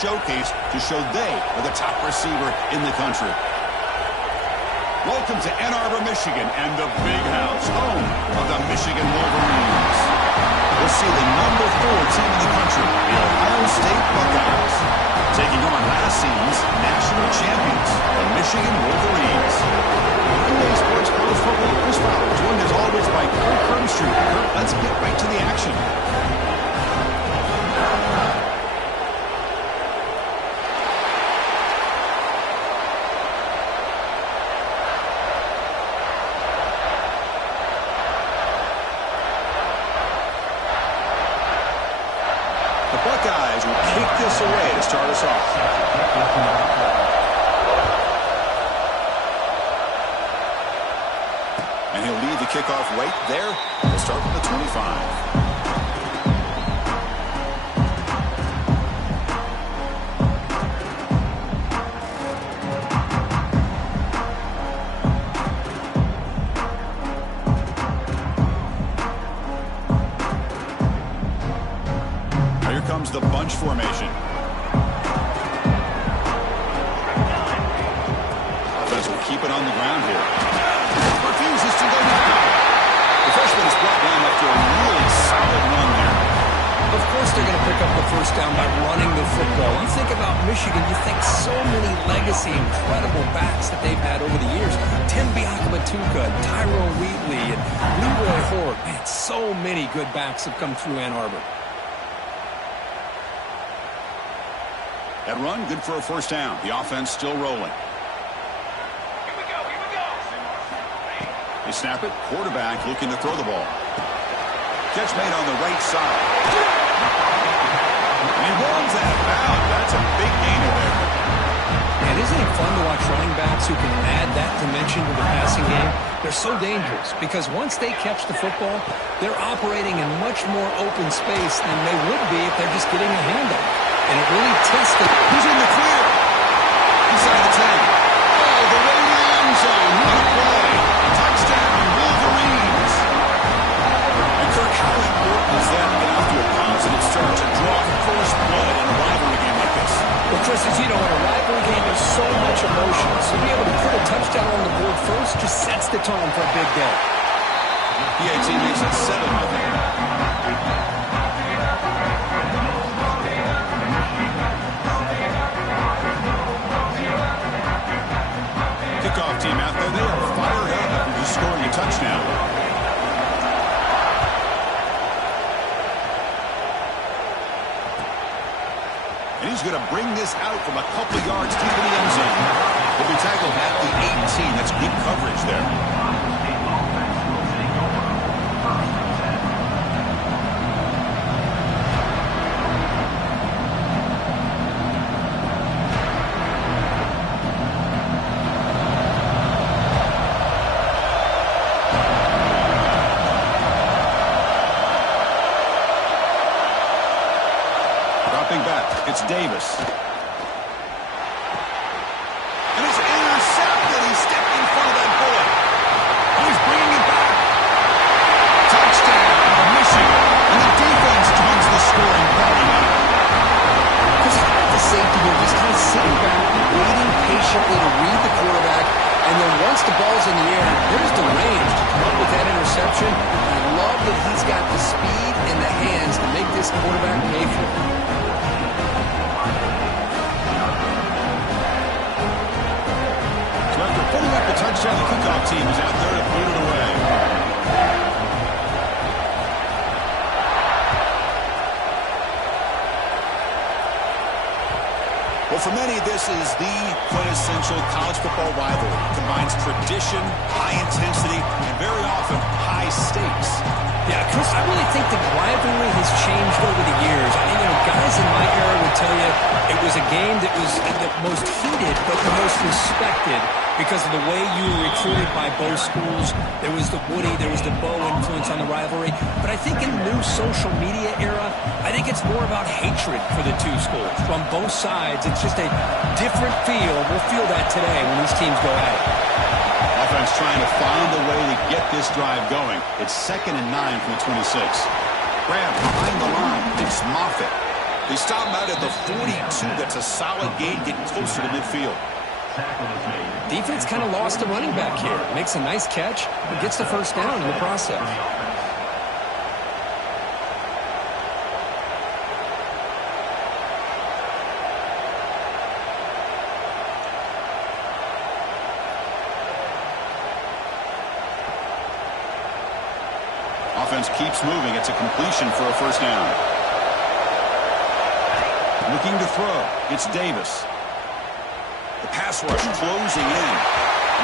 showcase to show they are the top receiver in the country. Welcome to Ann Arbor, Michigan, and the big house, home of the Michigan Wolverines. We'll see the number 4 team in the country, the Ohio State Buckeyes, taking on last season's national champions, the Michigan Wolverines. NBA Sports College Football, Chris Fowler, joined as always by Kirk Hermstreet. Kirk, let's get right to the action. Buckeyes will kick this away to start us off. And he'll lead the kickoff right there. We'll start from the 25. Comes the bunch formation. Offense will keep it on the ground here. Refuses to go down. The freshman is brought down after a really solid run there. Of course they're going to pick up the first down by running the football. You think about Michigan, you think so many legacy, incredible backs that they've had over the years. Tim Biakabatuka, Tyrone Wheatley, and Leroy Hort. Man, so many good backs have come through Ann Arbor. That run, good for a first down. The offense still rolling. Here we go. They snap it. Quarterback looking to throw the ball. Catch made on the right side. And he runs that out. That's a big gainer there. And isn't it fun to watch running backs who can add that dimension to the passing game? They're so dangerous because once they catch the football, they're operating in much more open space than they would be if they're just getting a hand on it. And it really tested. He's in the clear. Inside the 10. Oh, the way to the end zone. What a play. Touchdown, Wolverines. And Kirk, how important is that to get off to a positive start to draw first blood in a rivalry game like this? Well, Chris, as you know, in a rivalry game, there's so much emotion. So to be able to put a touchdown on the board first just sets the tone for a big day. PAT makes it 7-0. Kickoff team out there, they are fired up after just scoring a touchdown. And he's going to bring this out from a couple of yards deep in the end zone. He'll be tackled at the 18. That's deep coverage there. It's Davis. And it's intercepted. He stepped in front of that bullet. And he's bringing it back. Touchdown, Michigan. And the defense joins the scoring party now. Because how about the safety here? Just kind of sitting back, waiting patiently to read the quarterback. And then once the ball's in the air, there's the range to come up with that interception. I love that he's got the speed and the hands to make this quarterback pay for it. Putting up the touchdown, the kickoff team is out there to put it away. Well, for many, this is the quintessential college football rivalry. It combines tradition, high intensity, and very often high stakes. Yeah, Chris, I really think the rivalry has changed over the years. Guys in my era would tell you it was a game that was the most heated but the most respected because of the way you were recruited by both schools. There was the Woody, there was the Bo influence on the rivalry. But I think in the new social media era, I think it's more about hatred for the two schools. From both sides, it's just a different feel. We'll feel that today when these teams go at it. Offense trying to find a way to get this drive going. It's 2nd and 9 from the 26. Grab behind the line. It's Moffitt. They stop him out at the 42. That's a solid gain, getting closer to midfield. Defense kind of lost a running back here. Makes a nice catch, but gets the first down in the process. Offense keeps moving. It's a completion for a first down. Looking to throw. It's Davis. The pass rush closing in.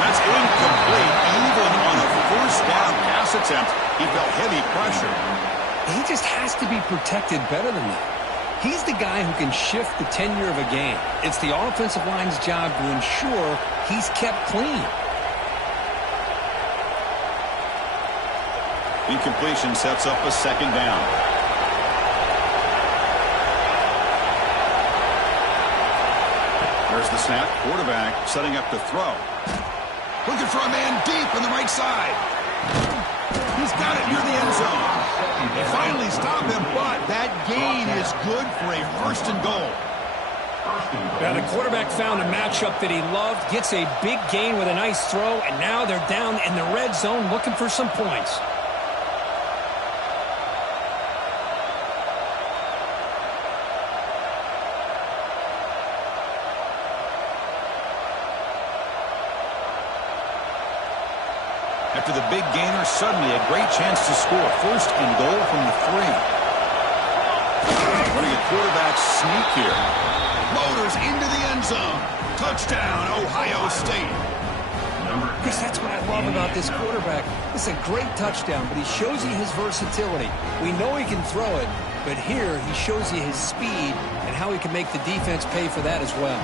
That's incomplete. Even on a first down pass attempt, he felt heavy pressure. He just has to be protected better than that. He's the guy who can shift the tenure of a game. It's the offensive line's job to ensure he's kept clean. Incompletion sets up a second down. There's the snap. Quarterback setting up to throw. Looking for a man deep on the right side. He's got it near the end zone. They finally stop him, but that gain is good for a first and goal. Now the quarterback found a matchup that he loved, gets a big gain with a nice throw, and now they're down in the red zone looking for some points. After the big gainer, suddenly a great chance to score. First and goal from the 3. Running a quarterback sneak here. Motors into the end zone. Touchdown, Ohio State. Chris, that's what I love about this quarterback. It's a great touchdown, but he shows you his versatility. We know he can throw it, but here he shows you his speed and how he can make the defense pay for that as well.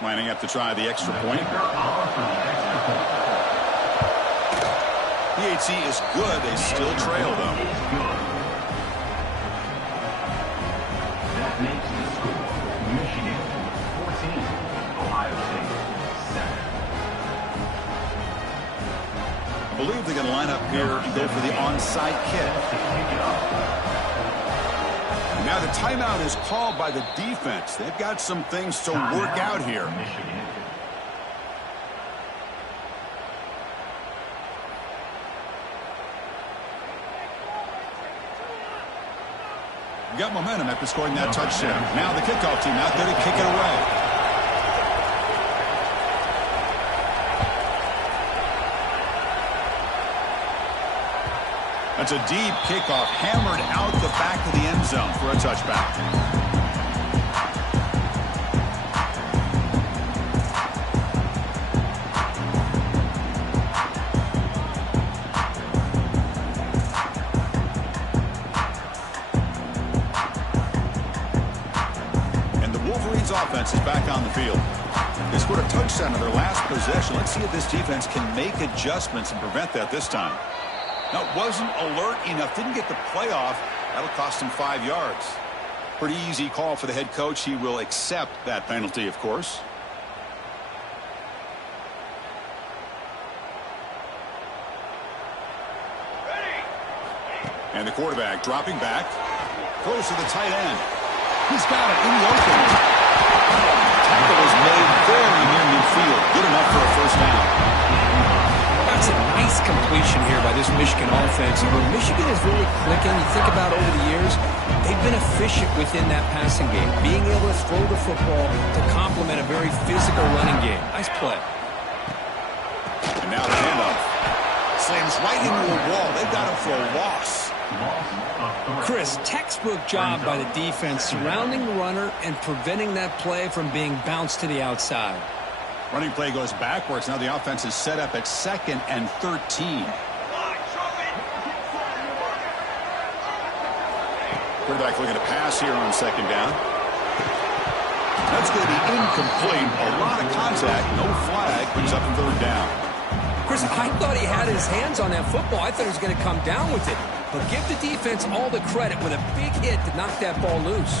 Lining up to try the extra point. PAT is good. They still trail, though. That makes the score Michigan 14, Ohio State 7. I believe they're going to line up here and go for the onside kick. Now the timeout is called by the defense. They've got some things to work out here. Got momentum after scoring that touchdown. Now the kickoff team out there to kick it away. That's a deep kickoff, hammered out the back of the end zone for a touchback. And the Wolverines' offense is back on the field. They scored a touchdown in their last possession. Let's see if this defense can make adjustments and prevent that this time. Now, it wasn't alert enough. Didn't get the playoff. That'll cost him 5 yards. Pretty easy call for the head coach. He will accept that penalty, of course. And the quarterback dropping back. Throws to the tight end. He's got it in the open. Tackle is made very near midfield. Good enough for a first down. That's a nice completion here by this Michigan offense. And where Michigan is really clicking, you think about over the years, they've been efficient within that passing game, being able to throw the football to complement a very physical running game. Nice play. And now the handoff. Slams right into a wall. They've got him for a loss. Chris, textbook job by the defense surrounding the runner and preventing that play from being bounced to the outside. Running play goes backwards. Now the offense is set up at 2nd and 13. Quarterback looking to pass here on 2nd down. That's going to be incomplete. A lot of contact. No flag. Brings up 3rd down. Chris, I thought he had his hands on that football. I thought he was going to come down with it. But give the defense all the credit with a big hit to knock that ball loose.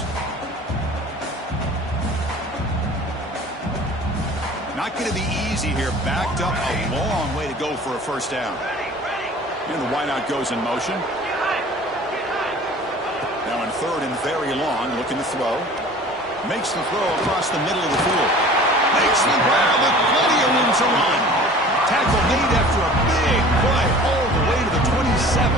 Not going to be easy here. Backed up a long way to go for a first down. And the wideout goes in motion. Now in third and very long, looking to throw. Makes the throw across the middle of the field. Makes the grab with plenty of room to run. Tackle made after a big play all the way to the 27.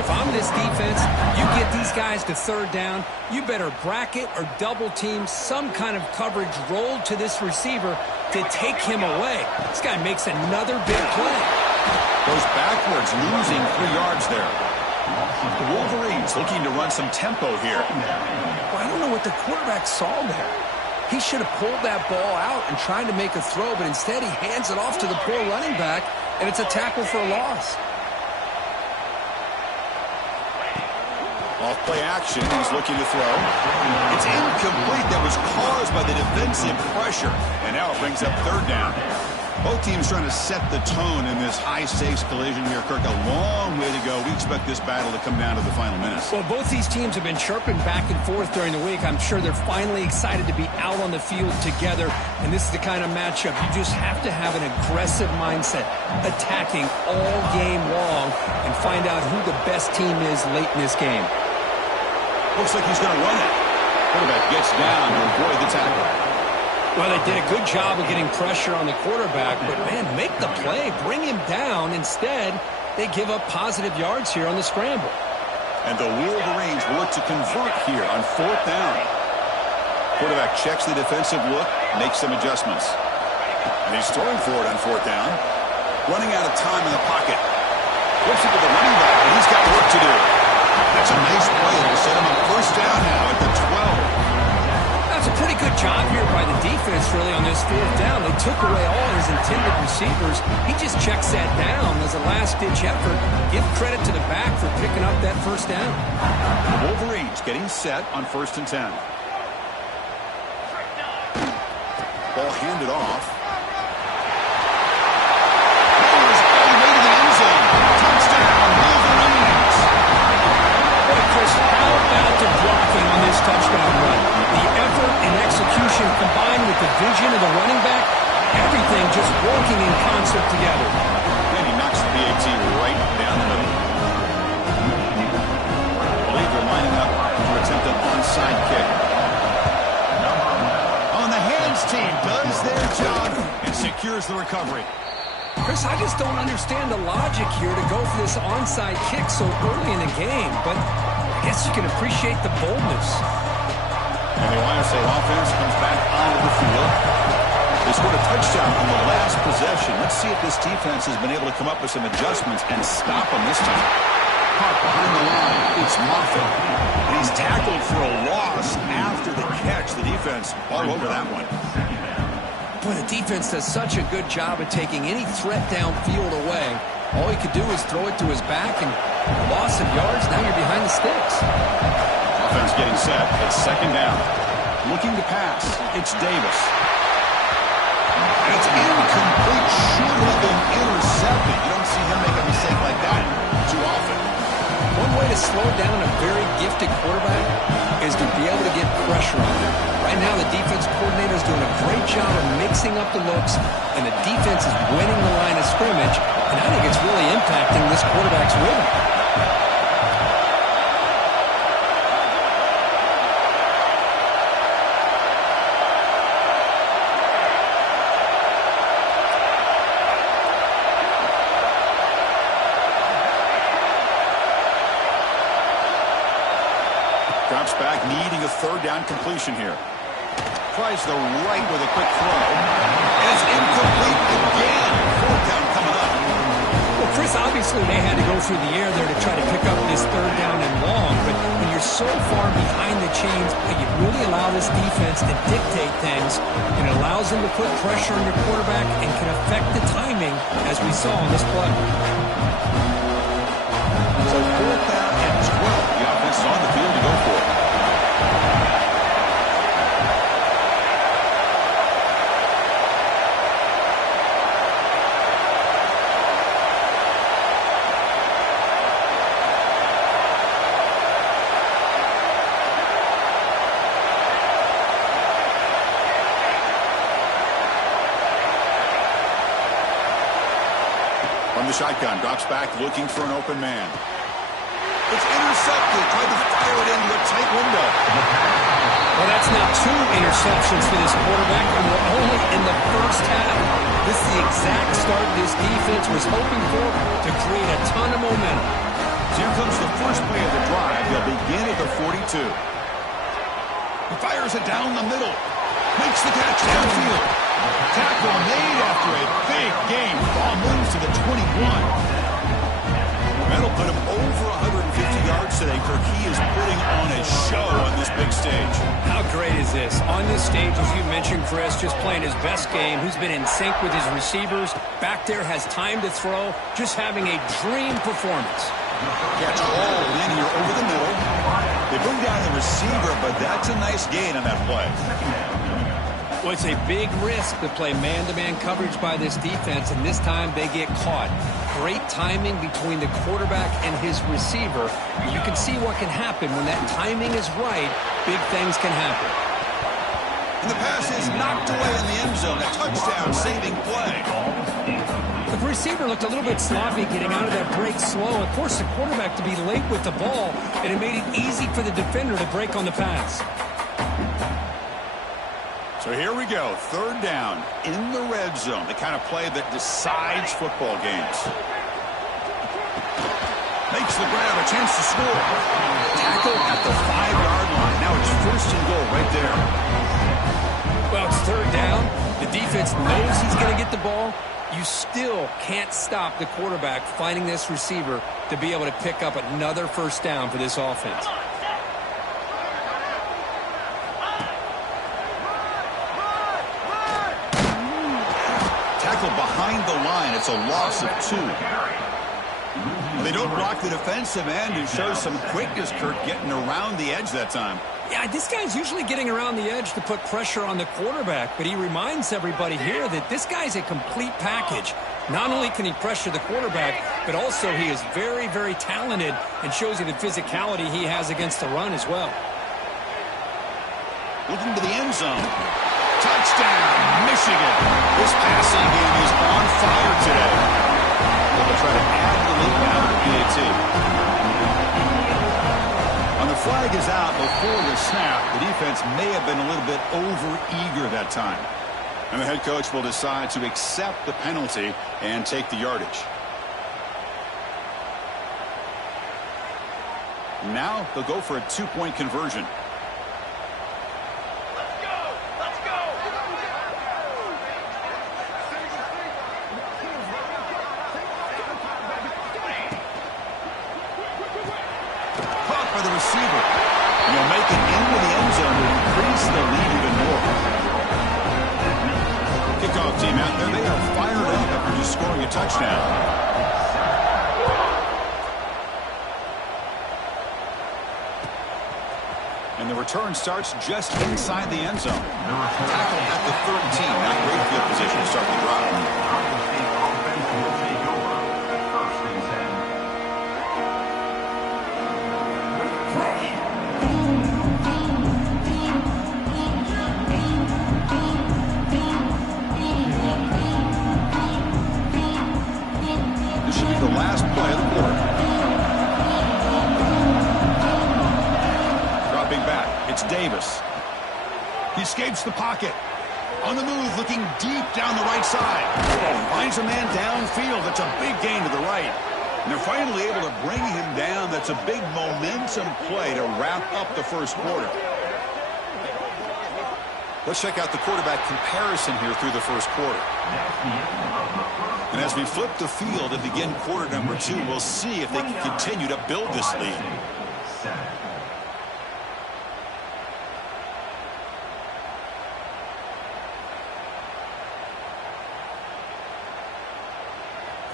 If I'm this defense, you get these guys to third down, you better bracket or double team some kind of coverage rolled to this receiver to take him away. This guy makes another big play. Goes backwards, losing 3 yards there. The Wolverines looking to run some tempo here. Well, I don't know what the quarterback saw there. He should have pulled that ball out and tried to make a throw, but instead he hands it off to the poor running back, and it's a tackle for a loss. Off play action, he's looking to throw. It's incomplete. That was caused by the defensive pressure, and now it brings up third down. Both teams trying to set the tone in this high-stakes collision here, Kirk. A long way to go. We expect this battle to come down to the final minutes. Well, both these teams have been chirping back and forth during the week. I'm sure they're finally excited to be out on the field together, and this is the kind of matchup you just have to have an aggressive mindset, attacking all game long, and find out who the best team is late in this game. Looks like he's going to run it. Quarterback gets down to avoid the tackle. Well, they did a good job of getting pressure on the quarterback, but, man, make the play, bring him down. Instead, they give up positive yards here on the scramble. And the Wolverines will look to convert here on fourth down. Quarterback checks the defensive look, makes some adjustments. And he's throwing for it on fourth down. Running out of time in the pocket. Flips it to the running back, and he's got work to do. That's a nice play. It'll set him up first down now at the 12. That's a pretty good job here by the defense, really, on this fourth down. They took away all his intended receivers. He just checks that down as a last-ditch effort. Give credit to the back for picking up that first down. The Wolverines getting set on 1st and 10. Ball handed off. There's all the way to the end zone. Touchdown, Wolverines. Boy, Chris, how about the blocking on this touchdown run? The effort and execution combined with the vision of the running back, everything just working in concert together. And he knocks the PAT right down the middle. I believe they're lining up to attempt an onside kick. On the hands team does their job and secures the recovery. Chris, I just don't understand the logic here to go for this onside kick so early in the game, but I guess you can appreciate the boldness. And the Ohio State offense comes back onto the field. They scored a touchdown on the last possession. Let's see if this defense has been able to come up with some adjustments and stop them this time. Caught behind the line. It's Moffitt. And he's tackled for a loss after the catch. The defense all over that one. Boy, the defense does such a good job of taking any threat downfield away. All he could do is throw it to his back, and loss of yards, now you're behind the sticks. Offense getting set. It's 2nd down. Looking to pass. It's Davis. And it's incomplete. Should have been intercepted. You don't see him make a mistake like that too often. One way to slow down a very gifted quarterback is to be able to get pressure on him. Right now, the defense coordinator is doing a great job of mixing up the looks, and the defense is winning the line of scrimmage, and I think it's really impacting this quarterback's rhythm. Drops back, needing a 3rd down completion here. Tries the right with a quick throw. And it's incomplete again. 4th down coming up. Well, Chris, obviously they had to go through the air there to try to pick up this 3rd down and long, but when you're so far behind the chains, you really allow this defense to dictate things, and it allows them to put pressure on your quarterback and can affect the timing, as we saw on this play. So 4th down and 12. The offense is on the field to go for it. the shotgun. Drops back looking for an open man. It's intercepted. Tried to fire it into a tight window. Well, that's now 2 interceptions for this quarterback, and we're only in the first half. This is the exact start this defense was hoping for to create a ton of momentum. So here comes the first play of the drive. They'll begin at the 42. He fires it down the middle. Makes the catch downfield. Tackle made after a big game. Ball moves to the 21. That'll put him over 150 yards today, Kirk. He is putting on a show on this big stage. How great is this? On this stage, as you mentioned, Chris, just playing his best game. He's been in sync with his receivers. Back there, has time to throw. Just having a dream performance. Catch hauled in here over the middle. They bring down the receiver, but that's a nice gain on that play. Well, it's a big risk to play man-to-man coverage by this defense, and this time they get caught. Great timing between the quarterback and his receiver. You can see what can happen when that timing is right. Big things can happen. And the pass is knocked away in the end zone. A touchdown saving play. The receiver looked a little bit sloppy getting out of that break slow. Of course, the quarterback to be late with the ball, and it made it easy for the defender to break on the pass. So here we go, 3rd down in the red zone, the kind of play that decides football games. Makes the grab, a chance to score. Tackle at the 5-yard line. Now it's 1st and goal right there. Well, it's 3rd down. The defense knows he's going to get the ball. You still can't stop the quarterback finding this receiver to be able to pick up another 1st down for this offense. Behind the line, it's a loss of 2. They don't block the defensive end, who shows some quickness, Kirk, getting around the edge that time. Yeah, this guy's usually getting around the edge to put pressure on the quarterback, but he reminds everybody here that this guy's a complete package. Not only can he pressure the quarterback, but also he is very, very talented and shows you the physicality he has against the run as well. Looking to the end zone. Touchdown, Michigan. This passing game is on fire today. They'll try to add the lead now to the PAT. When the flag is out before the snap, the defense may have been a little bit over-eager that time. And the head coach will decide to accept the penalty and take the yardage. Now they'll go for a 2-point conversion. The receiver, and he'll make it into the end zone to increase the lead even more. Kickoff team out there, they are fired up after just scoring a touchdown. And the return starts just inside the end zone. Tackle at the 13, not great field position to start the drive. The last play of the quarter. Dropping back, it's Davis. He escapes the pocket. On the move, looking deep down the right side. Finds a man downfield. That's a big gain to the right. And they're finally able to bring him down. That's a big momentum play to wrap up the first quarter. Let's check out the quarterback comparison here through the first quarter. And as we flip the field and begin quarter number 2, we'll see if they can continue to build this lead.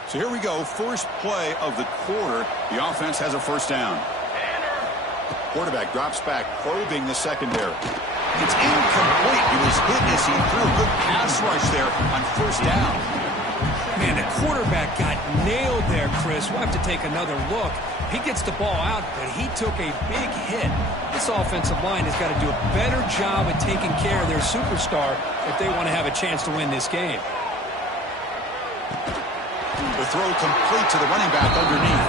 So here we go, first play of the quarter. The offense has a 1st down. Quarterback drops back, probing the secondary. It's incomplete. He was hit as he threw a good pass rush there on 1st down. Man, the quarterback got nailed there, Chris. We'll have to take another look. He gets the ball out, but he took a big hit. This offensive line has got to do a better job at taking care of their superstar if they want to have a chance to win this game. The throw complete to the running back underneath.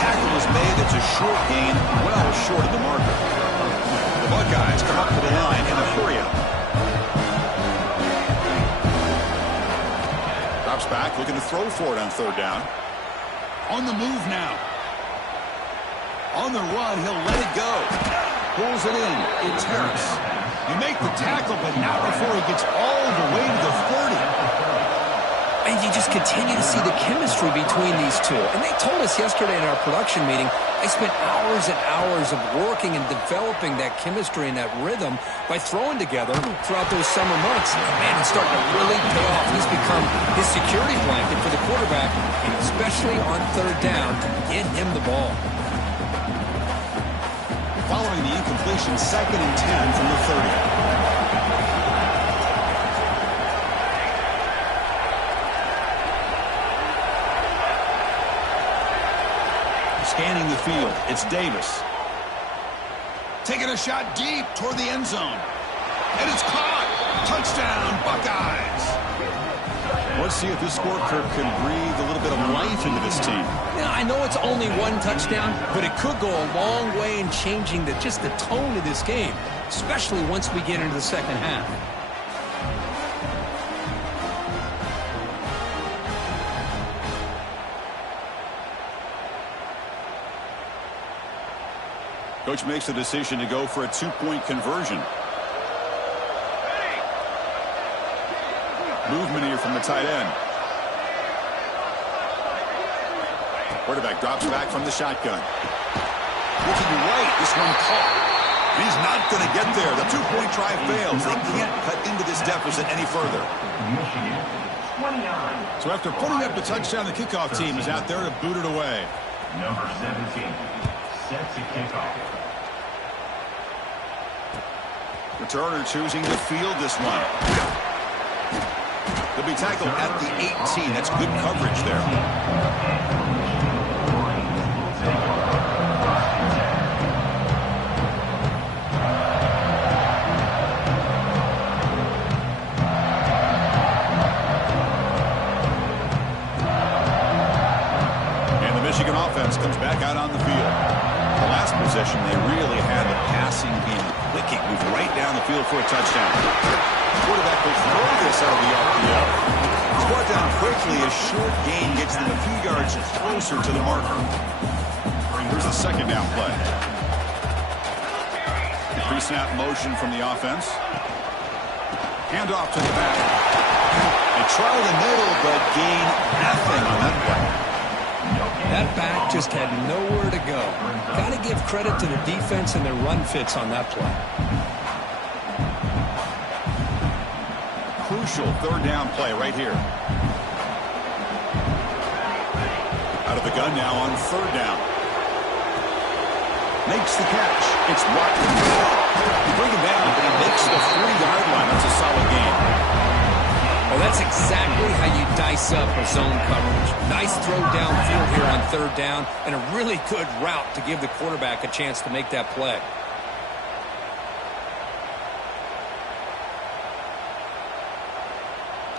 Tackle is made. It's a short gain, well short of the marker. The Buckeyes come up to the line in a hurry-up. Drops back, looking to throw for it on third down. On the move now. On the run, he'll let it go. Pulls it in. It's Harris. You make the tackle, but not before he gets all the way to the 30. And you just continue to see the chemistry between these two. And they told us yesterday in our production meeting, they spent hours and hours of working and developing that chemistry and that rhythm by throwing together throughout those summer months. And man, it's starting to really pay off. He's become his security blanket for the quarterback, and especially on third down, get him the ball. Following the incompletion, 2nd and 10 from the 30. Scanning the field, it's Davis. Taking a shot deep toward the end zone. And it's caught. Touchdown, Buckeyes. Let's see if this score can breathe a little bit of life into this team. Now, I know it's only one touchdown, but it could go a long way in changing just the tone of this game, especially once we get into the second half. Coach makes the decision to go for a 2-point conversion. Movement here from the tight end. Quarterback drops back from the shotgun. Looking right, this one caught. He's not going to get there. The 2-point try fails. They can't cut into this deficit any further. So after putting up the touchdown, the kickoff team is out there to boot it away. Number 17 sets a kickoff. Returner choosing to field this one. They'll be tackled at the 18. That's good coverage there. And the Michigan offense comes back out on the field. The last possession, they really had the passing game clicking. Move right down the field for a touchdown. Quarterback will throw this out of the RPO. It's brought down quickly. A short gain gets them a few yards closer to the marker. Here's the second down play. The pre-snap motion from the offense. Handoff to the back. They try the middle, but gain nothing on that play. That back just had nowhere to go. Got to give credit to the defense and their run fits on that play. Crucial third down play right here. Out of the gun now on third down. Makes the catch. It's blocked. You bring him down, but he makes the 40-yard line. That's a solid game. Well, that's exactly how you dice up a zone coverage. Nice throw downfield here on third down, and a really good route to give the quarterback a chance to make that play.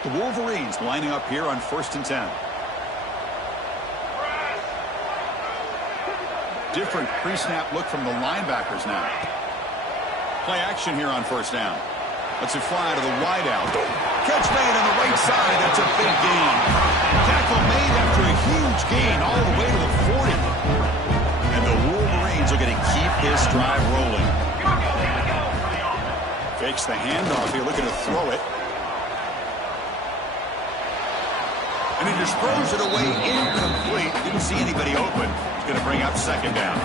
The Wolverines lining up here on 1st and 10. Different pre-snap look from the linebackers now. Play action here on 1st down. Lets it fly to the wideout. Catch made on the right side. That's a big gain. Tackle made after a huge gain all the way to the 40. And the Wolverines are going to keep this drive rolling. Fakes the handoff here, looking to throw it. And he just throws it away incomplete. Didn't see anybody open. He's going to bring up second down.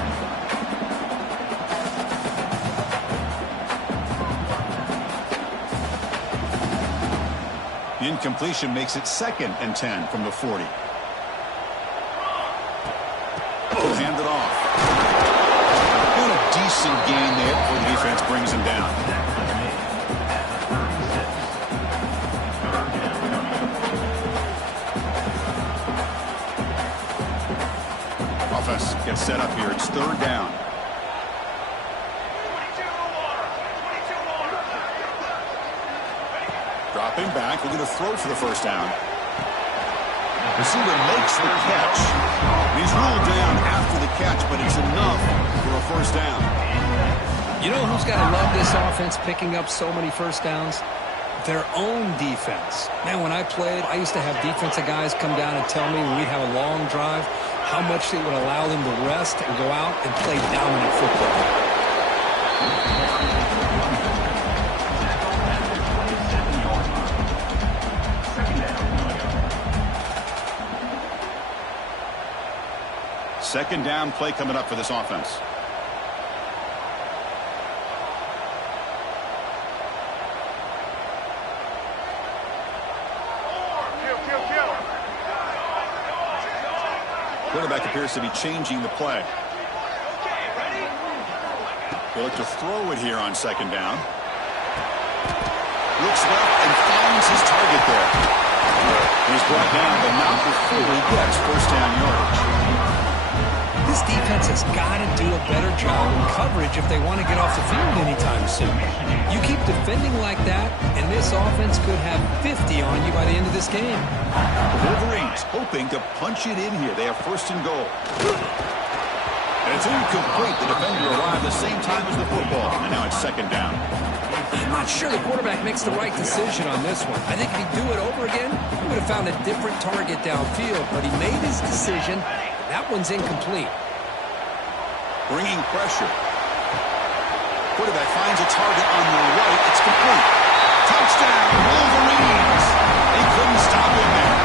Incompletion makes it 2nd and 10 from the 40. Hand it off. And a decent gain there before the defense brings him down. Offense gets set up here. It's third down. Dropping back, looking to throw for the first down. Receiver makes the catch. He's ruled down after the catch, but it's enough for a first down. You know who's got to love this offense picking up so many first downs? Their own defense. Man, when I played, I used to have defensive guys come down and tell me when we'd have a long drive how much it would allow them to rest and go out and play dominant football. Second down play coming up for this offense. Quarterback appears to be changing the play. He'll look to throw it here on second down. Looks left and finds his target there. He's brought down, but not before he gets first down yardage. This defense has got to do a better job in coverage if they want to get off the field anytime soon. You keep defending like that, and this offense could have 50 on you by the end of this game. The Wolverines hoping to punch it in here. They have first and goal. And it's incomplete. The defender arrived the same time as the football, and now it's second down. I'm not sure the quarterback makes the right decision on this one. I think if he'd do it over again, he would have found a different target downfield, but he made his decision. That one's incomplete. Bringing pressure. Quarterback finds a target on the right. It's complete. Touchdown, Wolverines. They couldn't stop him there.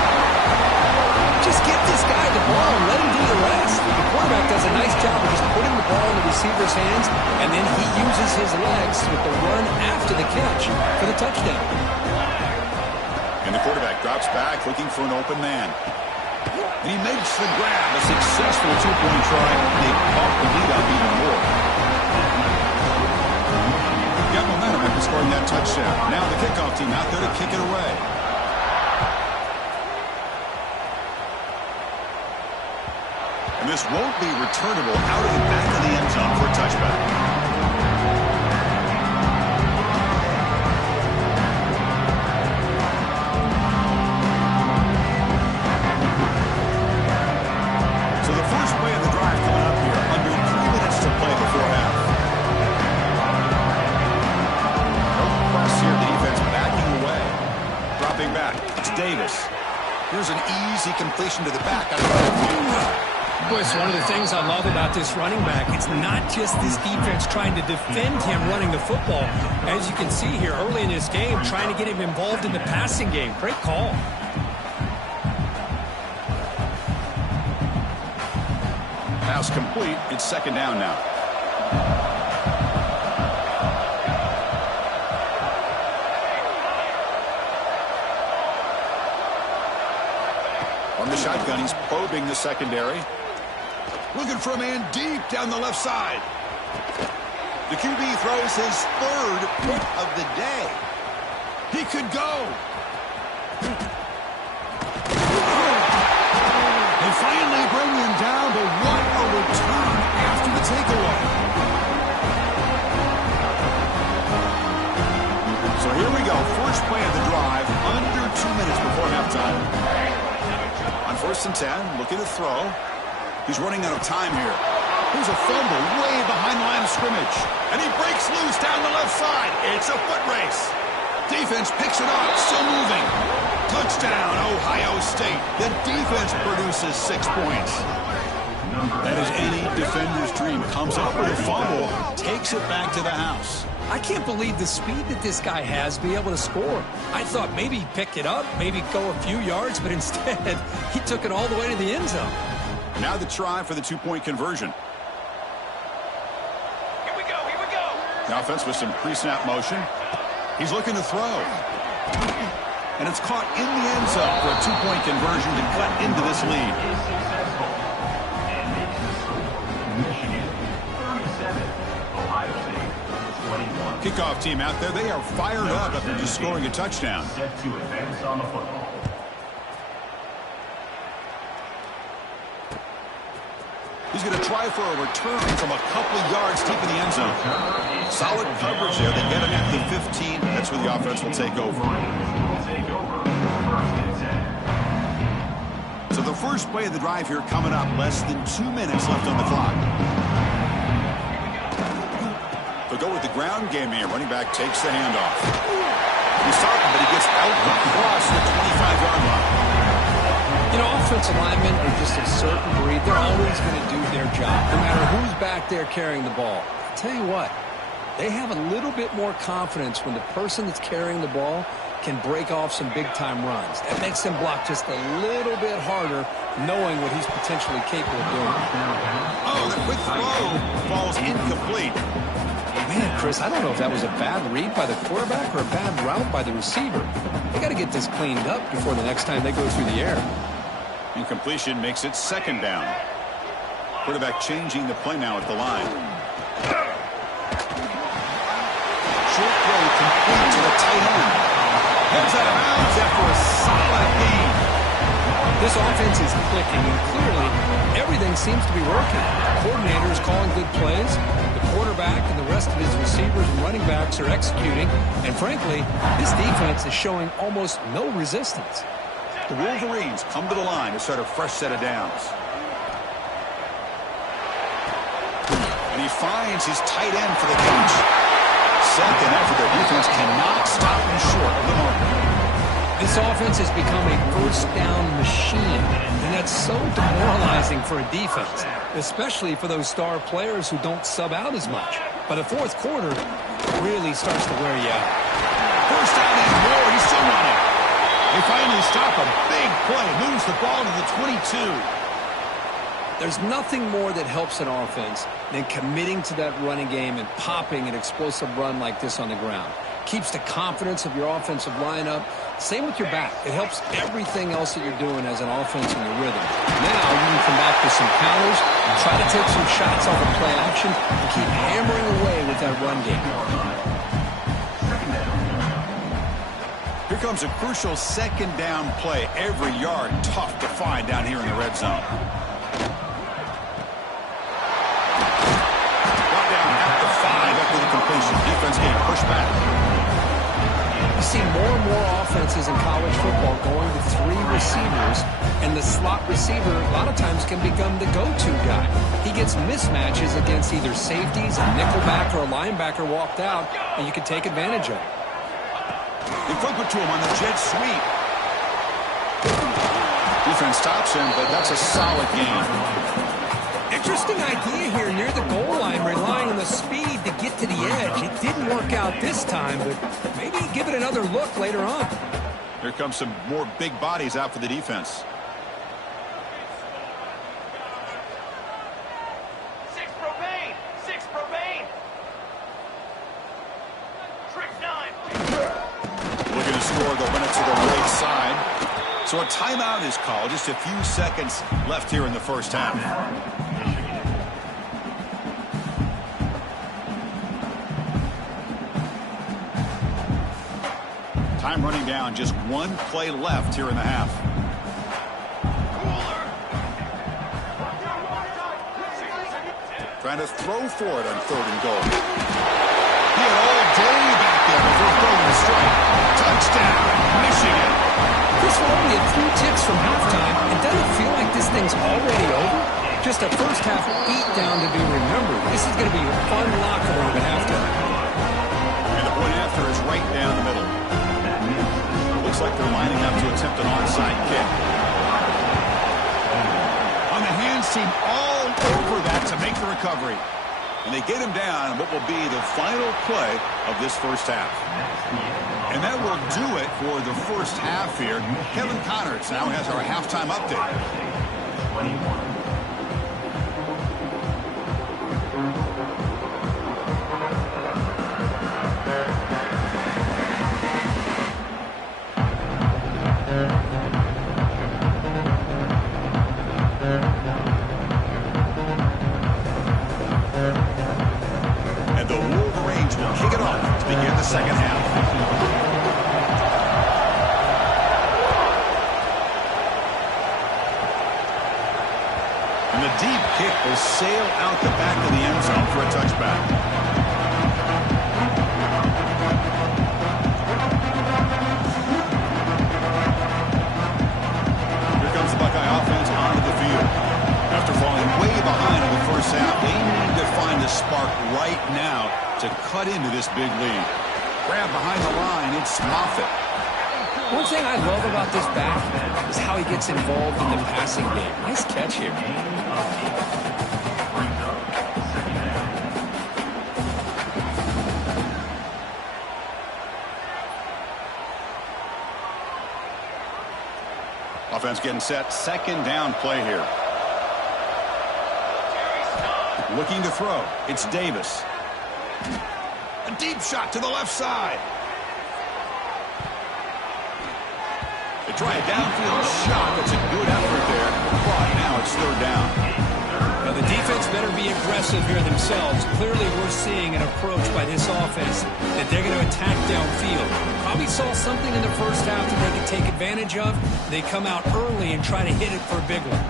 Just get this guy the ball and let him do the rest. The quarterback does a nice job of just putting the ball in the receiver's hands, and then he uses his legs with the run after the catch for the touchdown. And the quarterback drops back looking for an open man. And he makes the grab, a successful two-point try. They pump the lead up even more. Got momentum after scoring that touchdown. Now the kickoff team out there to kick it away. And this won't be returnable out of the back of the end zone for a touchback. Here's an easy completion to the back. Boy, it's one of the things I love about this running back. It's not just this defense trying to defend him running the football. As you can see here early in this game, trying to get him involved in the passing game. Great call. Pass complete. It's second down now. On the shotgun, he's probing the secondary. Looking for a man deep down the left side. The QB throws his third pick of the day. He could go. They finally bring him down, but what a return after the takeaway. So here we go. First play of the drive, under 2 minutes before halftime. On first and 10, looking to throw. He's running out of time here. Here's a fumble way behind the line of scrimmage. And he breaks loose down the left side. It's a foot race. Defense picks it up, still moving. Touchdown, Ohio State. The defense produces 6 points. That is any defender's dream. Comes up with a fumble, takes it back to the house. I can't believe the speed that this guy has to be able to score. I thought maybe he picked it up, maybe go a few yards, but instead he took it all the way to the end zone. Now the try for the two-point conversion. Here we go, here we go. The offense with some pre-snap motion. He's looking to throw. And it's caught in the end zone for a two-point conversion to cut into this lead. Kickoff team out there, they are fired up after just scoring a touchdown. Set to advance on the football. He's going to try for a return from a couple of yards deep in the end zone. Solid coverage there. They get him at the 15. That's where the offense will take over. the first play of the drive here coming up. Less than 2 minutes left on the clock. They'll go with the ground game here. Running back takes the handoff. He's talking, but he gets out across the 25-yard line. You know, offensive linemen are just a certain breed. They're always going to do their job, no matter who's back there carrying the ball. I'll tell you what, they have a little bit more confidence when the person that's carrying the ball can break off some big-time runs. That makes them block just a little bit harder, knowing what he's potentially capable of doing. Oh, the quick throw falls incomplete. Man, Chris, I don't know if that was a bad read by the quarterback or a bad route by the receiver. They got to get this cleaned up before the next time they go through the air. Incompletion makes it second down. Quarterback changing the play now at the line. Short throw complete to the tight end. Heads out of bounds after a solid gain. This offense is clicking, and clearly everything seems to be working. The coordinator is calling good plays. The quarterback and the rest of his receivers and running backs are executing. And frankly, this defense is showing almost no resistance. The Wolverines come to the line to start a fresh set of downs. And he finds his tight end for the catch. Second effort, their defense cannot stop him short of the mark. This offense has become a first down machine, and that's so demoralizing for a defense, especially for those star players who don't sub out as much. By the fourth quarter, it really starts to wear you out. First down and more, he's still running. They finally stop a big play, moves the ball to the 22. There's nothing more that helps an offense than committing to that running game and popping an explosive run like this on the ground. Keeps the confidence of your offensive lineup. Same with your back. It helps everything else that you're doing as an offense in your rhythm. Now you can come back with some counters, try to take some shots off of play action, and keep hammering away with that run game. Here comes a crucial second down play. Every yard tough to find down here in the red zone. Brought down at the 5 after the completion. Defense game pushed back. You see more and more offenses in college football going with 3 receivers, and the slot receiver a lot of times can become the go-to guy. He gets mismatches against either safeties, a nickelback, or a linebacker walked out, and you can take advantage of it. They flip it to him on the jet sweep. Defense stops him, but that's a solid gain. Interesting idea here near the goal line, relying on the speed to get to the edge. It didn't work out this time, but maybe give it another look later on. Here comes some more big bodies out for the defense. 6 propane! 6 propane! Trick 9! Looking to score, they'll run it to the right side. So a timeout is called. Just a few seconds left here in the first half. Time running down. Just one play left here in the half. Trying to throw for it on 3rd and goal. He had all day back there before throwing the strike. Touchdown, Michigan. This will only a few ticks from halftime. It doesn't feel like this thing's already over. Just a first half beatdown to be remembered. This is going to be a fun locker room at halftime. And the point after is right down the middle. Looks like they're lining up to attempt an onside kick. On the hands team all over that to make the recovery. And they get him down what will be the final play of this first half. And that will do it for the first half here. Kevin Connors now has our halftime update. 21. And the Wolverines will kick it off to begin the second half. And the deep kick will sail out the back of the end zone for a touchback. Here comes the Buckeye offense this out. They need to find the spark right now to cut into this big lead. Grab behind the line. It's Moffitt. One thing I love about this back is how he gets involved in the passing game. Nice catch here. Offense getting set. Second down play here. Looking to throw. It's Davis. A deep shot to the left side. They try a downfield shot. That's a good effort there. But now it's third down. Now the defense better be aggressive here themselves. Clearly we're seeing an approach by this offense that they're going to attack downfield. Probably saw something in the first half that they could take advantage of. They come out early and try to hit it for a big one.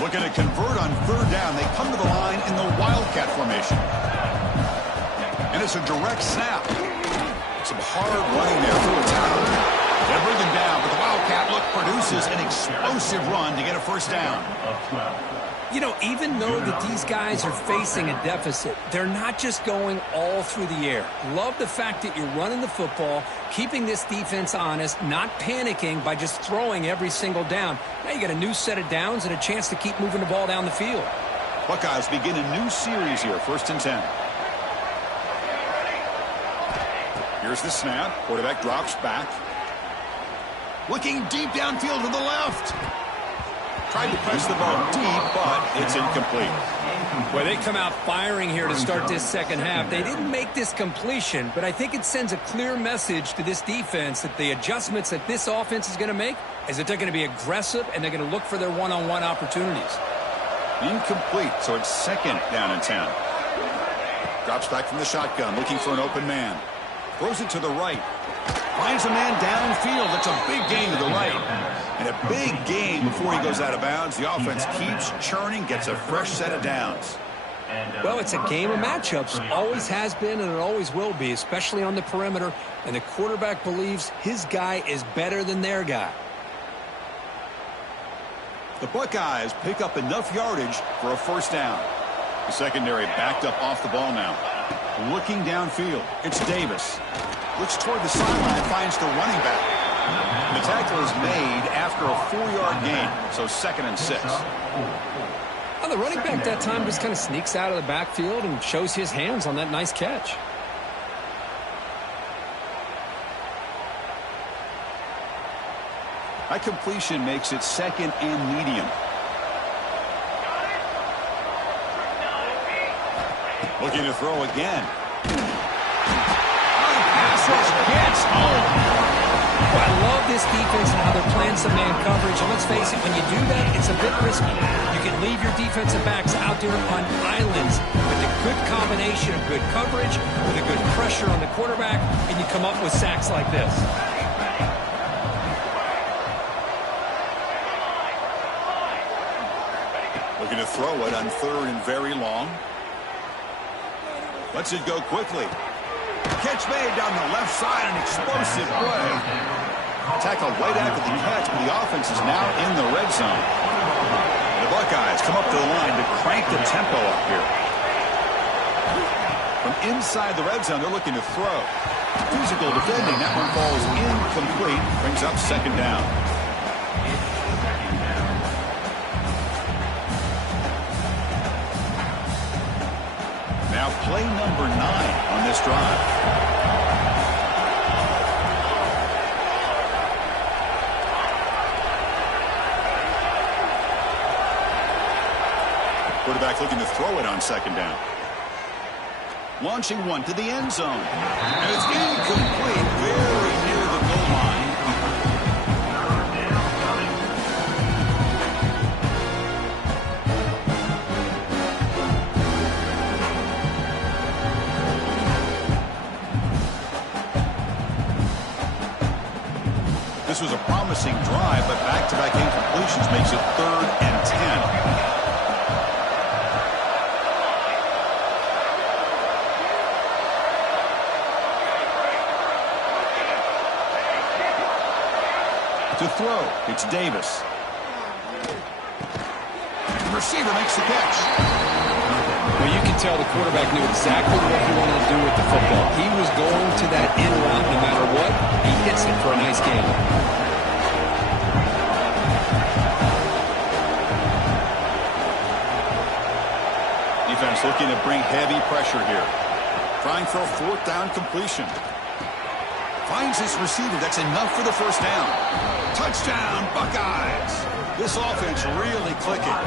Looking to convert on third down. They come to the line in the Wildcat formation. And it's a direct snap. Some hard running there through a tackle. They bring him down, but the Wildcat look produces an explosive run to get a first down. You know, even though that these guys are facing a deficit, they're not just going all through the air. Love the fact that you're running the football, keeping this defense honest, not panicking by just throwing every single down. Now you got a new set of downs and a chance to keep moving the ball down the field. Buckeyes begin a new series here, 1st and 10. Here's the snap. Quarterback drops back. Looking deep downfield to the left. Tried to press the ball deep, but it's incomplete. Well, they come out firing here to start this second half. They didn't make this completion, but I think it sends a clear message to this defense that the adjustments that this offense is going to make is that they're going to be aggressive and they're going to look for their one-on-one opportunities. Incomplete, so it's 2nd down and 10. Drops back from the shotgun, looking for an open man. Throws it to the right. Finds a man downfield. It's a big gain to the right. And a big gain before he goes out of bounds. The offense keeps churning, gets a fresh set of downs. Well, it's a game of matchups. Always has been and it always will be, especially on the perimeter. And the quarterback believes his guy is better than their guy. The Buckeyes pick up enough yardage for a first down. The secondary backed up off the ball now. Looking downfield. It's Davis. Looks toward the sideline, finds the running back. The tackle is made after a 4-yard gain, so 2nd and 6. Well, the running back that time just kind of sneaks out of the backfield and shows his hands on that nice catch. That completion makes it 2nd and medium. Looking to throw again. Gets home. Well, I love this defense and how they're playing some man coverage. And let's face it, when you do that, it's a bit risky. You can leave your defensive backs out there on islands with a good combination of good coverage, with a good pressure on the quarterback, and you come up with sacks like this. Looking to throw it on 3rd and very long. Lets it go quickly. Catch made down the left side, an explosive play. Tackle right after the catch, but the offense is now in the red zone. The Buckeyes come up to the line to crank the tempo up here. From inside the red zone, they're looking to throw. Physical defending, that one falls incomplete, brings up 2nd down. Now play number 9 on this drive. Quarterback looking to throw it on 2nd down. Launching one to the end zone. And it's incomplete, very near the goal line. This was a promising drive, but back-to-back incompletions makes it 3rd and 10. To throw, it's Davis. receiver makes the catch. Well, you can tell the quarterback knew exactly what he wanted to do with the football. He was going to that in route no matter what. He hits it for a nice gain. Defense looking to bring heavy pressure here. Trying for a fourth down completion. Finds his receiver. That's enough for the first down. Touchdown, Buckeyes. This offense really clicking.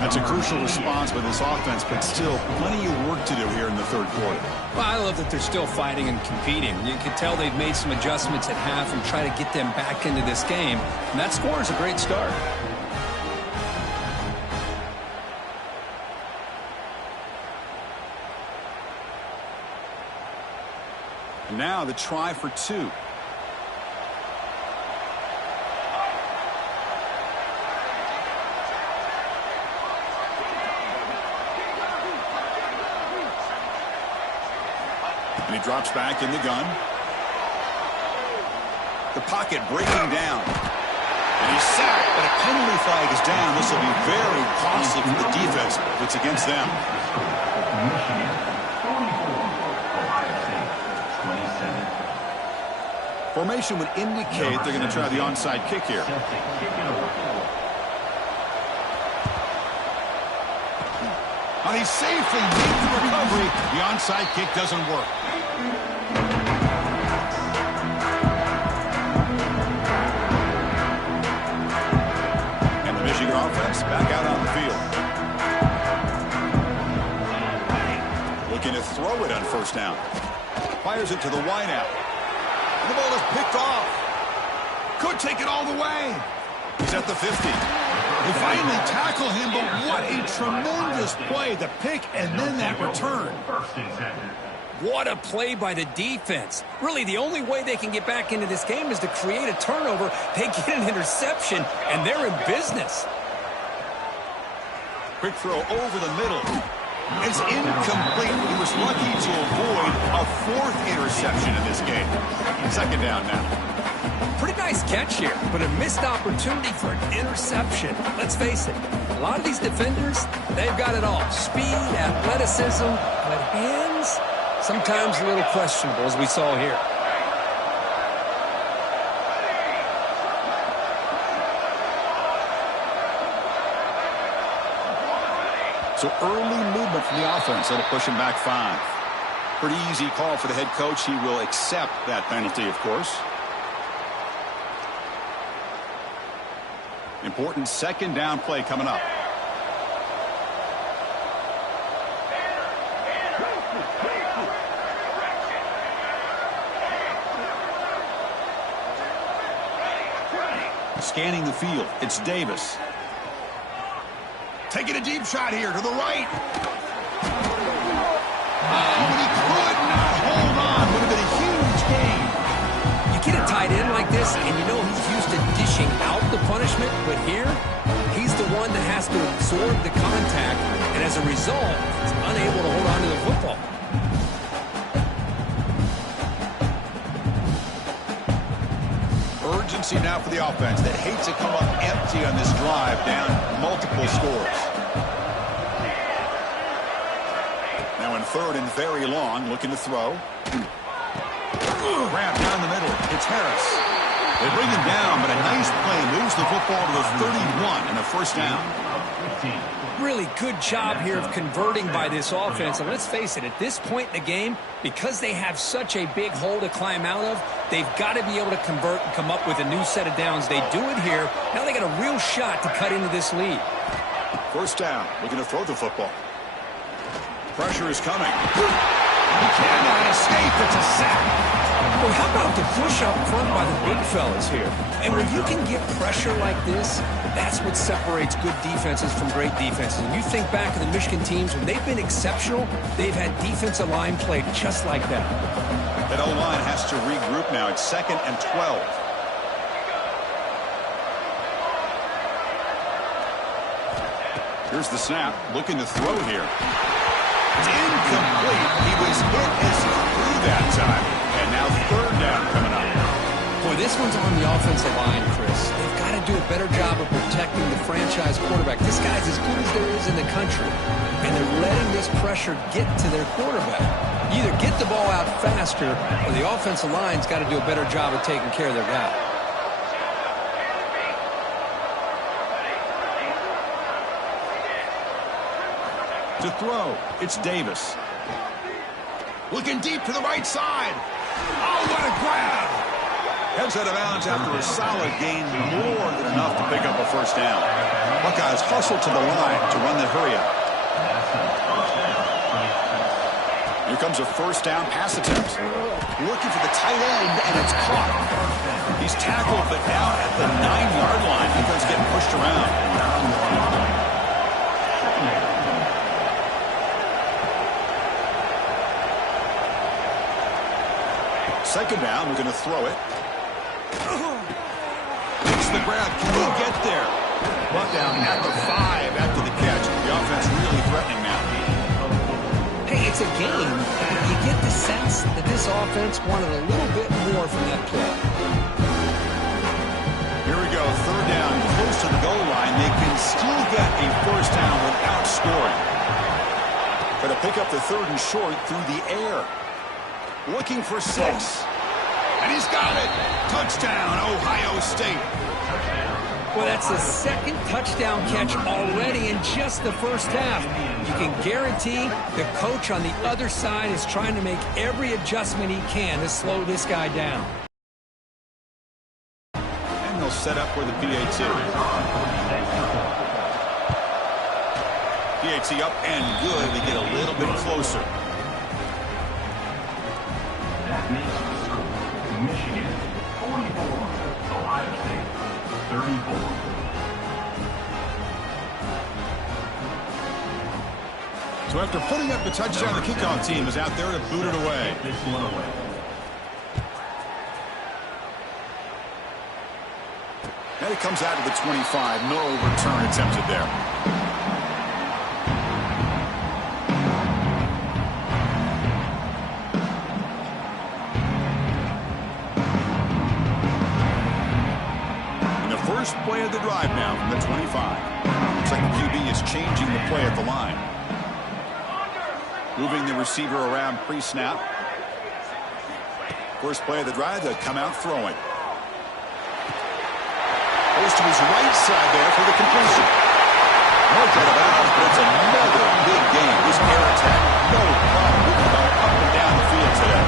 That's a crucial response by this offense, but still plenty of work to do here in the third quarter. Well, I love that they're still fighting and competing. You can tell they've made some adjustments at half and try to get them back into this game. And that score is a great start. And now the try for two. And he drops back in the gun. The pocket breaking down. And he's sacked, but a penalty flag is down. This will be very costly for the defense if it's against them. Michigan, 44. Ohio State, 27. Formation would indicate they're going to try the onside kick here. Set to kick it over. And he safely made the recovery. The onside kick doesn't work. And the Michigan offense back out on the field. Looking to throw it on first down. Fires it to the wideout. And the ball is picked off. Could take it all the way. He's at the 50. They finally tackle him, but what a tremendous play. The pick and then that return. First and 10. What a play by the defense. Really, the only way they can get back into this game is to create a turnover. They get an interception, and they're in business. Quick throw over the middle. It's incomplete. He was lucky to avoid a fourth interception in this game. Second down now. Pretty nice catch here, but a missed opportunity for an interception. Let's face it, a lot of these defenders, they've got it all. Speed, athleticism, but hands, sometimes a little questionable, as we saw here. So early movement from the offense. That'll push him back 5. Pretty easy call for the head coach. He will accept that penalty, of course. Important second down play coming up. Scanning the field. It's Davis. Taking a deep shot here to the right. But he could not hold on. Would have been a huge gain. You get a tight end like this, and you know he's used to dishing out the punishment, but here, he's the one that has to absorb the contact, and as a result, he's unable to hold on to the football. Urgency now for the offense that hates to come up empty on this drive, down multiple scores. Now in third and very long, looking to throw. Grab down the middle. It's Harris. They bring him down, but a nice play moves the football to the 31 and a first down. Really good job here of converting by this offense. And let's face it, at this point in the game, because they have such a big hole to climb out of, they've got to be able to convert and come up with a new set of downs. They do it here. Now they got a real shot to cut into this lead. First down. Looking to throw the football. Pressure is coming. He cannot escape. It's a sack. Well, how about the push up front by the big fellas here? And when you can get pressure like this, that's what separates good defenses from great defenses. And you think back to the Michigan teams, when they've been exceptional, they've had defensive line play just like that. That O-line has to regroup now. It's 2nd and 12. Here's the snap. Looking to throw here. It's incomplete. He was hit as he threw that time. And now third down coming up. Boy, this one's on the offensive line, Chris. They've got to do a better job of protecting the franchise quarterback. This guy's as good as there is in the country, and they're letting this pressure get to their quarterback. Either get the ball out faster, or the offensive line's got to do a better job of taking care of their guy. To throw, it's Davis. Looking deep to the right side. Oh, what a grab! Heads out of bounds after a solid gain, more than enough to pick up a first down. Buckeyes hustle to the line to run the hurry up. Here comes a first down pass attempt. Looking for the tight end, and it's caught. He's tackled, but now at the 9-yard line. Defense getting pushed around. Second down, we're going to throw it. It's the grab. Can he get there? Brought down at the 5 after the catch. The offense really threatening now. Hey, it's a game. You get the sense that this offense wanted a little bit more from that play. Here we go. Third down, close to the goal line. They can still get a first down without scoring. Got to pick up the third and short through the air. Looking for 6. And he's got it. Touchdown, Ohio State. Well, that's the second touchdown catch already in just the first half. You can guarantee the coach on the other side is trying to make every adjustment he can to slow this guy down. And they'll set up for the PAT. PAT up and good. They get a little bit closer. That makes the score Michigan 44, Ohio State 34. So after putting up the touchdown, the kickoff team is out there to boot it away. This one away. And it comes out of the 25. No return attempted there. First play of the drive now from the 25. Looks like the QB is changing the play at the line. Moving the receiver around pre-snap. First play of the drive, they'll come out throwing. Goes to his right side there for the completion. Marked out of bounds, but it's another big game. This air attack, no problem moving the ball up and down the field today.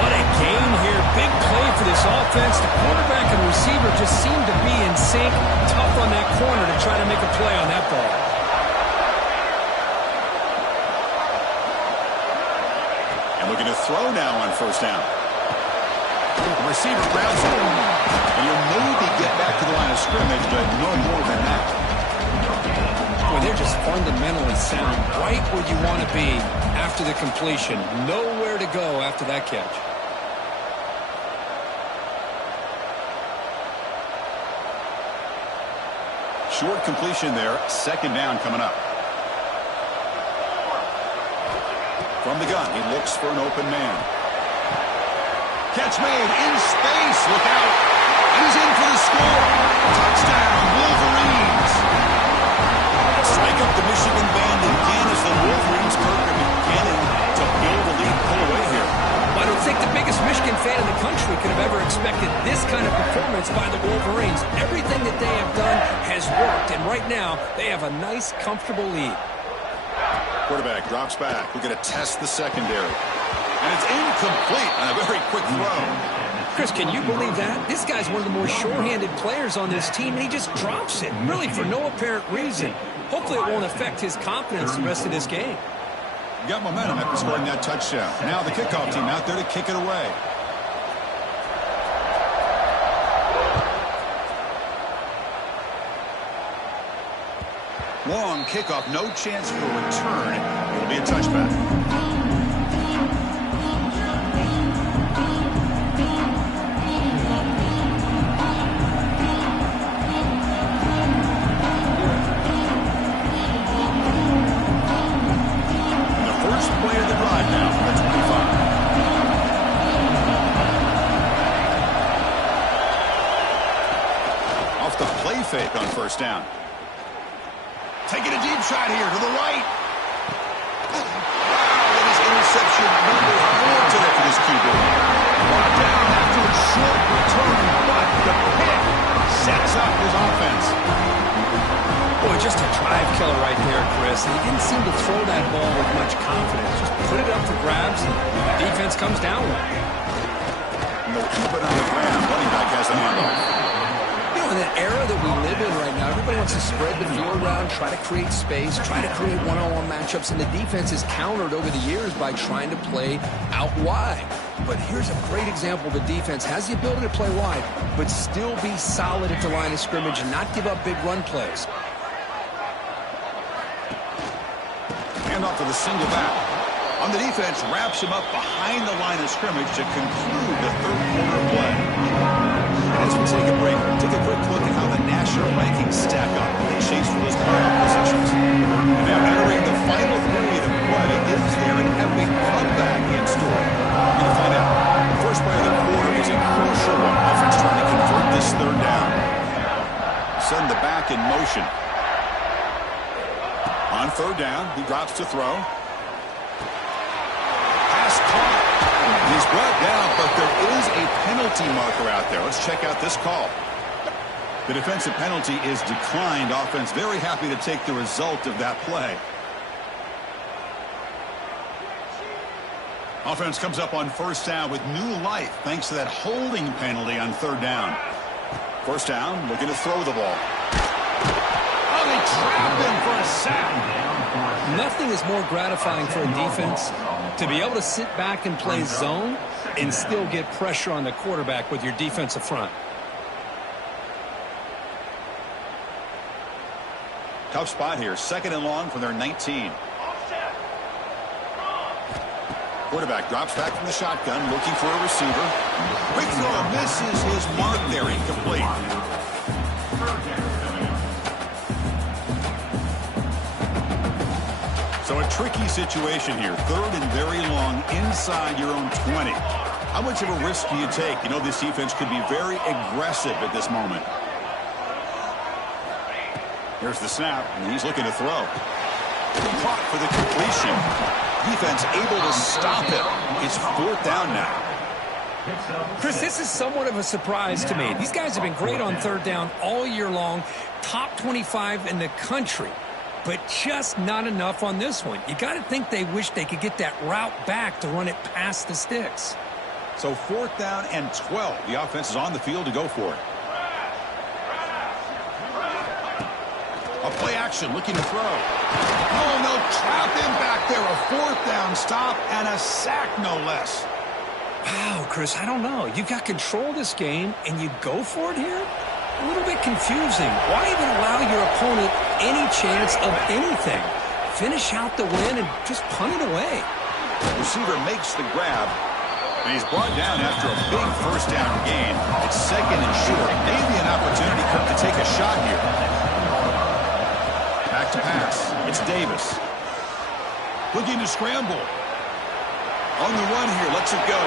What a game here. Big play for this offense. The quarterback and receiver just seem to be in sync. Tough on that corner to try to make a play on that ball. And looking to throw now on first down. The receiver grabs it. And you'll maybe get back to the line of scrimmage, but no more than that. Boy, they're just fundamentally sound. Right where you want to be after the completion. Nowhere to go after that catch. Short completion there. Second down coming up. From the gun, he looks for an open man. Catch made in space. Look out. And he's in for the score. Touchdown, Wolverines. Strike up the Michigan band again as the Wolverines are beginning to build a lead, pull away here. I don't think the biggest Michigan fan in the country could have ever expected this kind of performance by the Wolverines. Everything that they have done has worked, and right now they have a nice, comfortable lead. Quarterback drops back. We're going to test the secondary. And it's incomplete on a very quick throw. Chris, can you believe that? This guy's one of the more sure-handed players on this team, and he just drops it, really for no apparent reason. Hopefully it won't affect his confidence the rest of this game. Got momentum after scoring that touchdown. Now the kickoff team out there to kick it away. Long kickoff, no chance for a return. It'll be a touchback. Play of the drive now from the 25. first down. Taking a deep shot here to the right. Wow, that is interception number 4 today for this QB. Brought down after a short return, but the pick sets up his offense. Boy, just a drive killer right there, Chris. And he didn't seem to throw that ball with much confidence. Just put it up for grabs, and the defense comes down with it. They'll keep it on the ground. Running back has the handoff. You know, in that era that we live in right now, everybody wants to spread the field around, try to create space, try to create one-on-one matchups, and the defense is countered over the years by trying to play out wide. But here's a great example. The defense has the ability to play wide, but still be solid at the line of scrimmage and not give up big run plays. Handoff to the single back. On the defense, wraps him up behind the line of scrimmage to conclude the third quarter play. And as we take a break, take a quick look at how the national rankings stack up in the chase for those playoff positions. And now entering the final period of play, is there an epic comeback in store? We're going to find out. The first play of the quarter is a crucial one. Offense trying to convert this third down. Send the back in motion. On third down, he drops to throw. He's brought down, but there is a penalty marker out there. Let's check out this call. The defensive penalty is declined. Offense very happy to take the result of that play. Offense comes up on first down with new life thanks to that holding penalty on third down. First down, looking to throw the ball. Oh, they trap him for a sack. Nothing is more gratifying for a defense to be able to sit back and play zone and still get pressure on the quarterback with your defensive front. Tough spot here. Second and long from their 19. Quarterback drops back from the shotgun, looking for a receiver. Quick throw, misses his mark there, incomplete. So a tricky situation here. Third and very long inside your own 20. How much of a risk do you take? You know this defense could be very aggressive at this moment. Here's the snap, and he's looking to throw. Caught for the completion. Defense able to stop it. It's fourth down now. Chris, this is somewhat of a surprise to me. These guys have been great on third down all year long. Top 25 in the country. But just not enough on this one. You got to think they wish they could get that route back to run it past the sticks. So fourth down and 12. The offense is on the field to go for it. A play action, looking to throw. Oh, no, trap him back there. A fourth down stop and a sack, no less. Wow, Chris, I don't know. You got control of this game, and you go for it here? A little bit confusing. Why even allow your opponent any chance of anything? Finish out the win and just punt it away. Receiver makes the grab, and he's brought down after a big first down gain. It's second and short. Maybe an opportunity to take a shot here. Back to pass. It's Davis. Looking to scramble. On the run here, lets it go.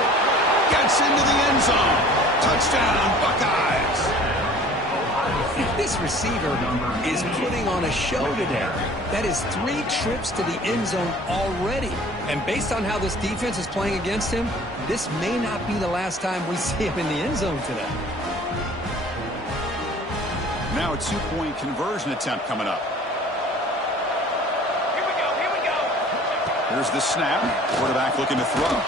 Gets into the end zone. Touchdown, Buckeyes. This receiver is putting on a show today. That is 3 trips to the end zone already. And based on how this defense is playing against him, this may not be the last time we see him in the end zone today. Now a 2-point conversion attempt coming up. Here we go, here we go. Here's the snap. Quarterback looking to throw.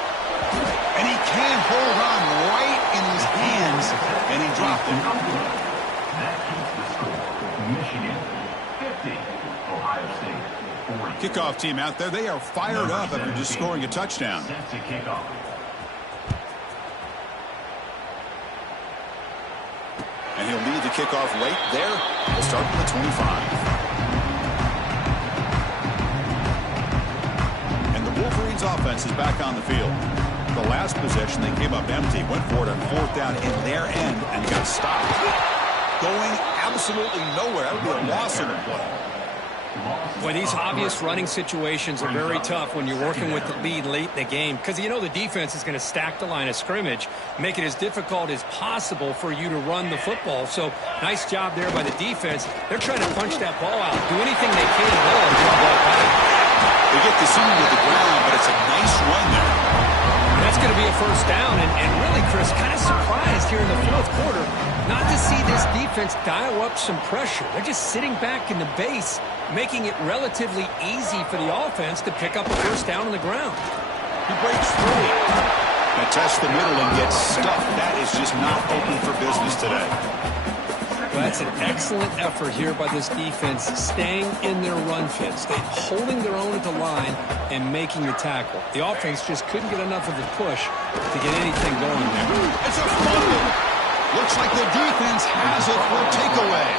And he can't hold on right in his hands, and he dropped it. That keeps the score. Michigan 50, Ohio State 40. Kickoff team out there. They are fired up after just scoring a touchdown. Set to kick off. And he'll lead the kickoff right there. We'll start from the 25. And the Wolverines offense is back on the field. The last possession, they came up empty, went for it on fourth down in their end, and got stopped. Going absolutely nowhere. That would be a loss in the play. Boy, these obvious running situations are very tough when you're working with the lead late in the game because you know the defense is going to stack the line of scrimmage, make it as difficult as possible for you to run the football. So nice job there by the defense. They're trying to punch that ball out, do anything they can to get the ball back. They get the seam to the ground, but it's a nice run there. That's going to be a first down, and really, Chris, kind of surprised here in the fourth quarter not to see this defense dial up some pressure. They're just sitting back in the base, making it relatively easy for the offense to pick up a first down on the ground. He breaks free. And tests the middle and gets stuffed. That is just not open for business today. Well, that's an excellent effort here by this defense, staying in their run fits, holding their own at the line and making the tackle. The offense just couldn't get enough of a push to get anything going there. It's a fumble. Looks like the defense has it for a takeaway.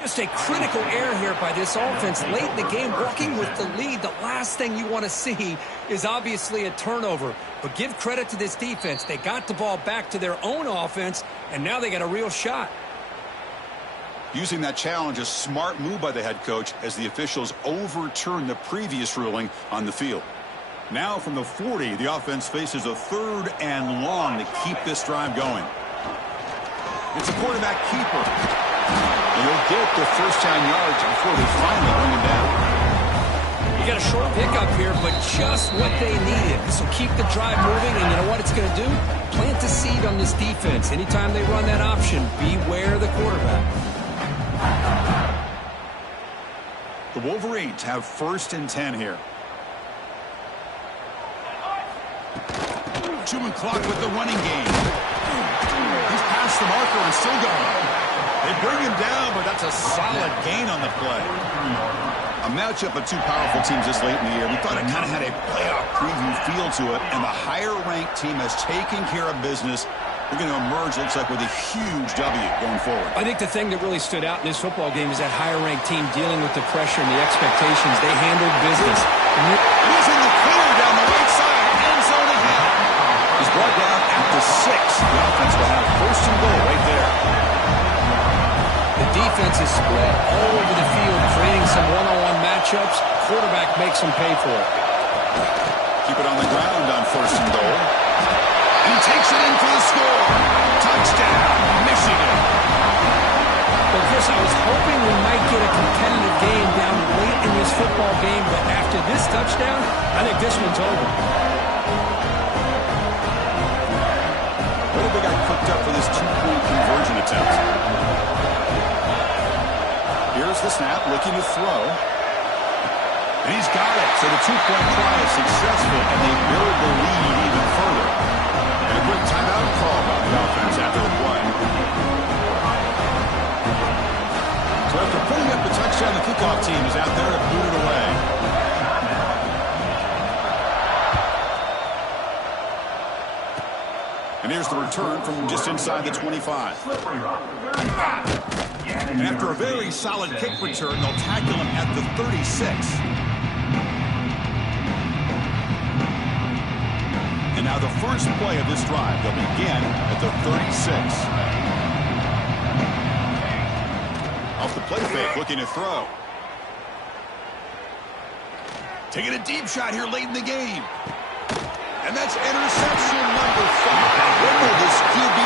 Just a critical error here by this offense late in the game, working with the lead. The last thing you want to see is obviously a turnover. But give credit to this defense. They got the ball back to their own offense, and now they got a real shot. Using that challenge, a smart move by the head coach as the officials overturn the previous ruling on the field. Now from the 40, the offense faces a 3rd and long to keep this drive going. It's a quarterback keeper. And they'll get the first down yards before they finally bring him down. You got a short pickup here, but just what they needed. So keep the drive moving, and you know what it's going to do? Plant the seed on this defense. Anytime they run that option, beware the quarterback. The Wolverines have 1st and 10 here. Chewing clock with the running game. He's past the marker and still going. They bring him down, but that's a solid gain on the play. A matchup of two powerful teams this late in the year. We thought it kind of had a playoff preview feel to it, and the higher-ranked team has taken care of business. They're going to emerge, looks like, with a huge W going forward. I think the thing that really stood out in this football game is that higher-ranked team dealing with the pressure and the expectations. They handled business. He's in the clear down the right side, end zone ahead. He's brought down at the 6. The offense will have 1st and goal right there. The defense is spread all over the field, creating some one-on-one matchups. Quarterback makes them pay for it. Keep it on the ground on 1st and goal. And he takes it in for the score. Touchdown, Michigan. Well, Chris, I was hoping we might get a competitive game down late in this football game, but after this touchdown, I think this one's over. What have they got cooked up for this 2-point conversion attempt? Here's the snap, looking to throw. And he's got it. So the 2-point try is successful, and they build the lead even further. And a quick timeout call by the offense after the play. So after putting up the touchdown, the kickoff team is out there to boot it away. And here's the return from just inside the 25. And after a very solid kick return, they'll tackle him at the 36. And now the first play of this drive, they'll begin at the 36. Off the play fake, looking to throw. Taking a deep shot here late in the game. And that's interception number 5. What will this QB